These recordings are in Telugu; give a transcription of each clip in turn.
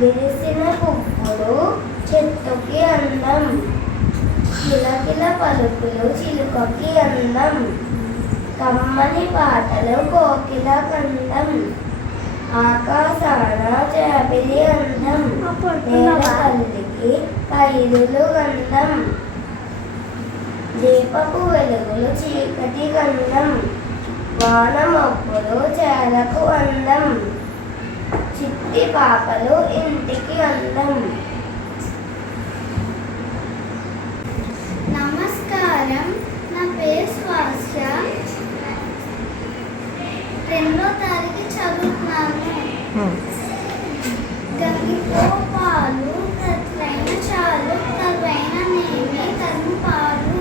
విరిసిన పువ్వులు చెట్టుకి అందం, కిలకిల పలుకులు చిలుకకి అందం, కమ్మని పాటలు కోకిల కందం, ఆకాశాన చేపలి అందం, నేల తల్లికి పైరులు గంధం, దీపపు వెలుగులు చీకటి గంధం, వాన మబ్బులు చేలకు అందం, చిట్టి పాపలు ఇంటికి అందం. నమస్కారం, నా పేరు స్వాస్య. 2వ తరగతి చదువుతున్నాను. గంగిలో పాలు కట్లైన చాలు, కరువైన నేమి కరుము పాలు,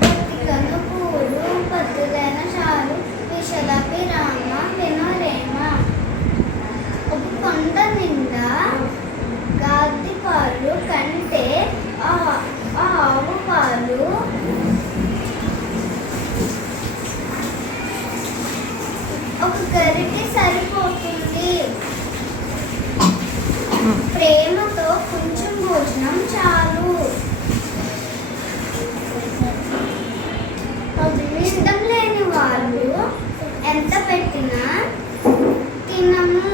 బతికను పూలు పత్తులైన చాలు, విషదపి రామ వినోరేమ. ఒక కొండ నిండా గాది పాలు కంటే ఆవు పాలు ఒక గరిటె సరిపోతుంది. ప్రేమతో కొంచెం భోజనం చాలు. ఇష్టం లేని వాళ్ళు ఎంత పెట్టినా తినము.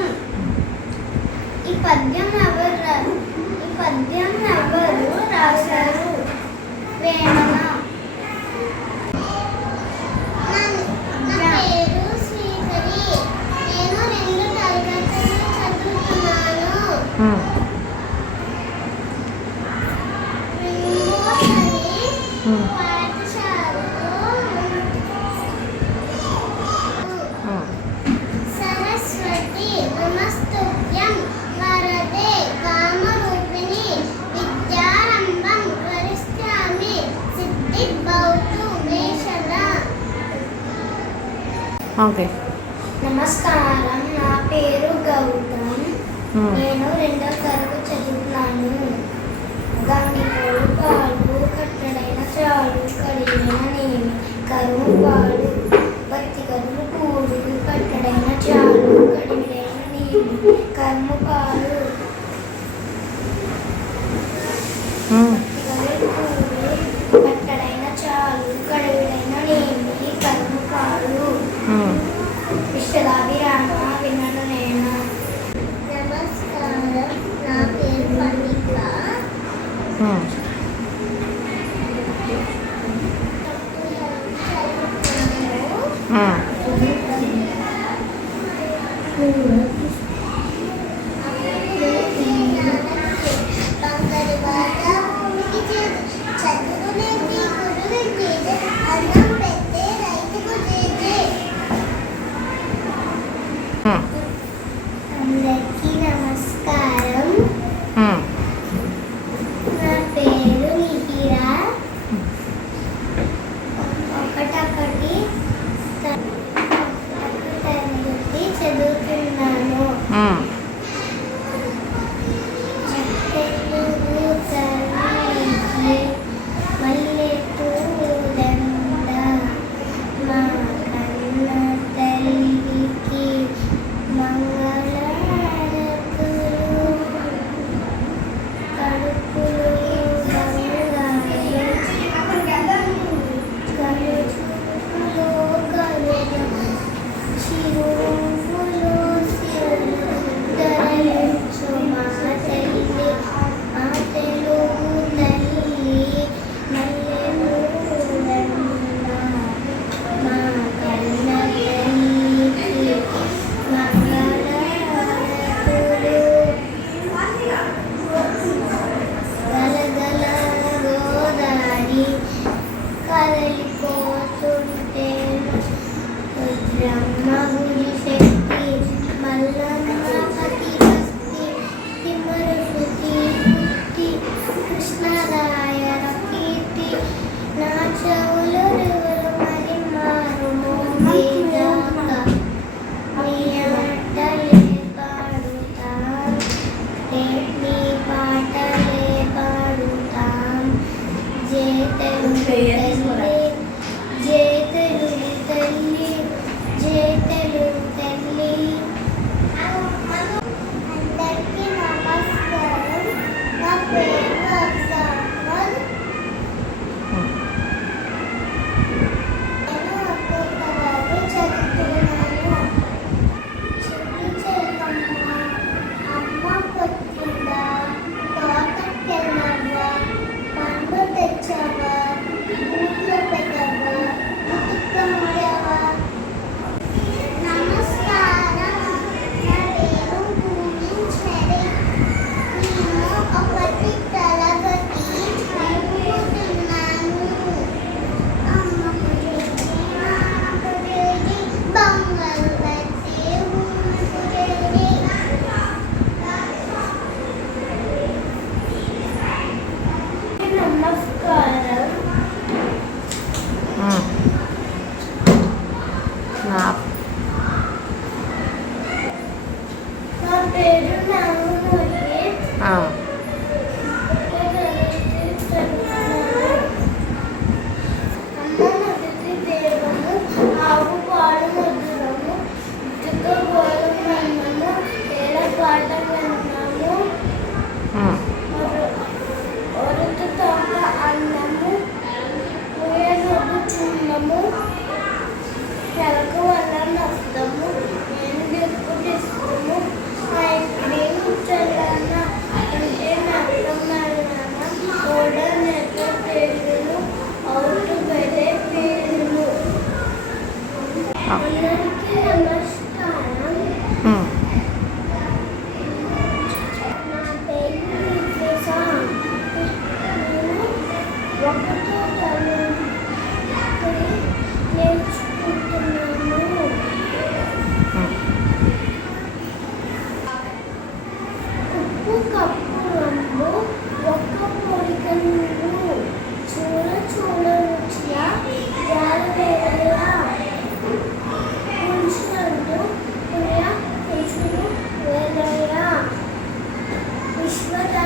ఈ పద్యం ఎవరు రాశారు? వేమన. సరస్వతి నమస్తుభ్యం వరదే కామరూపిణి విద్యారంభం వరిష్యామి సిద్ధిర్భవతు మే సదా. నమస్కారం, నా పేరు గౌతమ్. నేను 2వ తరగతి చదువుతున్నాను. గంగిపూలు పాలు కట్టడైన చాలు, కడిగిన నేమి కరువు పాలు, బతికను పూలు కట్టడైన చాలు, కడిగిన నేమి కరుము పాలు, బతికను పూలు కట్టడైన చాలు, కడిగిన నేమి కరుము పాలు, విశ్వదాభిరామ వినను నేను. నమస్కారం, నా పేరు పనిక. అందరికీ నమస్కారం. నా పేరు నిహిరా. 1వ తరగతి చదువుతున్నాను. తెలుగు తల్లికి మల్లెపూల దండ, మా కన్న తల్లికి మంగళహారతులు, కడుపులు చిరువులు ధరించు మా తల్లి, మా తెలుగు తల్లి మల్లెపూల దండ, మా కన్న తల్లికి మంగళహారతులు. గలగల గోదారి కదలిపోతుంటే రుద్రమ్మ గుడి శక్తి, మల్లమ్మ పతి బస్తి, తిమ్మరుషుతి పుట్టి, కృష్ణరాయణ కీర్తి, నా చెవులు రివులు మరి మారు మోగేదాక నీ ఆటలే పాడుతాం, నీ పాటలే పాడుతాం. జయ తెలుగు తల్లి, జయ తెలుగు తల్లి, జయ తెలుగు తల్లి. అందరికీ నమస్కారం. ఆ. అమ్మ మొదటి దేవము ఆవు పాలు మధురము ఇటుక గోళం అన్నము ఏల పాట విన్నాము ఒరుకు తోక అన్నము ఉయనొద్దు చున్నము పెరకు వల్ల నష్టము ఎందుకు ఐస్ క్రీమ్ చల్లన అంటే నష్టం మల్లన ఓడ నెట్ల పేరును అవుట్ బెదే పేరును అందరికీ నమస్కారం. నా పేరు విశ్వేశ. నేను ఒకటో తరగతి నేర్చుకుంటున్నాను. ఉప్పు కప్పు రంగు ఒక్క పోలిక నువ్వు చూడ చూడ రుచియా జారవేరయా ఉంచినందు పుణ్య తీసుకుని వేరయా విశ్వదా